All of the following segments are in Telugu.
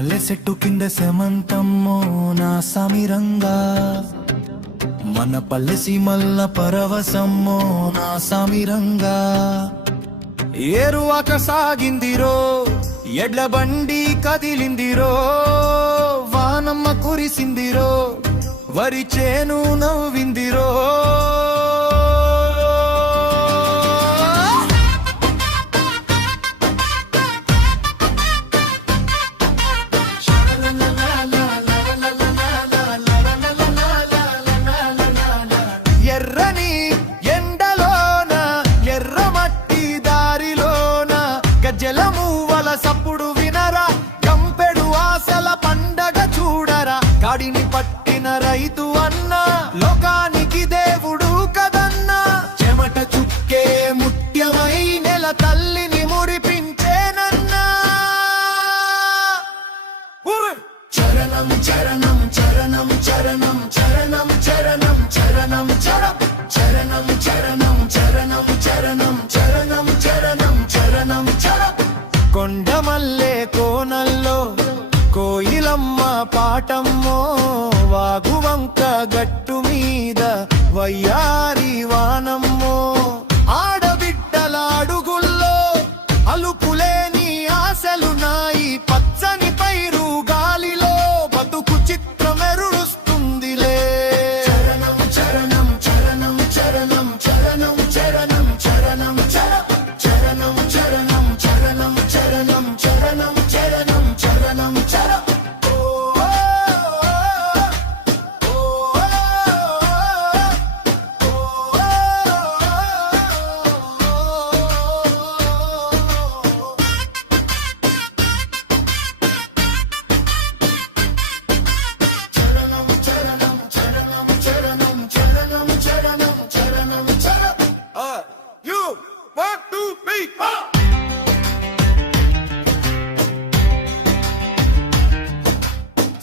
సిరిమల్లె చెట్టు కింద సెమంతమ్మో నా సమిరంగా మన పల్లె సీమల్ల పరవశమ్మో నా సమిరంగా ఏరువాక సాగిందిరో ఎడ్ల బండి కదిలిందిరో వానమ్మ కురిసిందిరో వరి చేను నవ్విందిరో ఎర్రని ఎండలోన ఎర్రమట్టి దారిలోన గజ్జలము వలసప్పుడు వినరా కంపెడు ఆశల పండగ చూడరా కాడిని పట్టిన రైతు అన్న లోకానికి దేవుడు కదన్నా చెమట చుక్కే ముత్యమై నెల తల్లిని మురిపించేనన్నా చరణం చరణం చరణం చరణం చరణం చరణం చరణం చరణం చరణం చరణం చరణం చరణం చరణం చరణం చరణం కొండమల్లె కోనల్లో కోయిలమ్మ పాటమ్మో వాగువంక గట్టు మీద వయ్యారి వానమ్మో ఆడబిడ్డల అడుగుల్లో అలుపులేని ఆశలు నాయి పచ్చని పైరు గాలిలో బతుకు చిత్రమెరుస్తుందిలే చరణం చరణం చరణం చరణం చరణం చరణం చరణం చరణం చరణం చరణం చరణం చరణం చరణం చరణం చరణం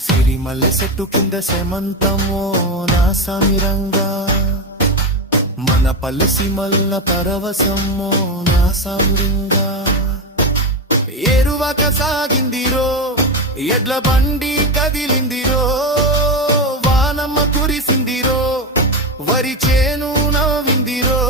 సిరిమల్లె చెట్టు కింద సెమంతమో నా సమిరంగా మన పల్లె సీమల్ల పరవశమ్మో నా సమిరంగా ఏరువాక సాగిందిరో ఎడ్ల బండి కదిలిందిరో వానమ్మ కురిసిందిరో వరి చేను నవ్విందిరో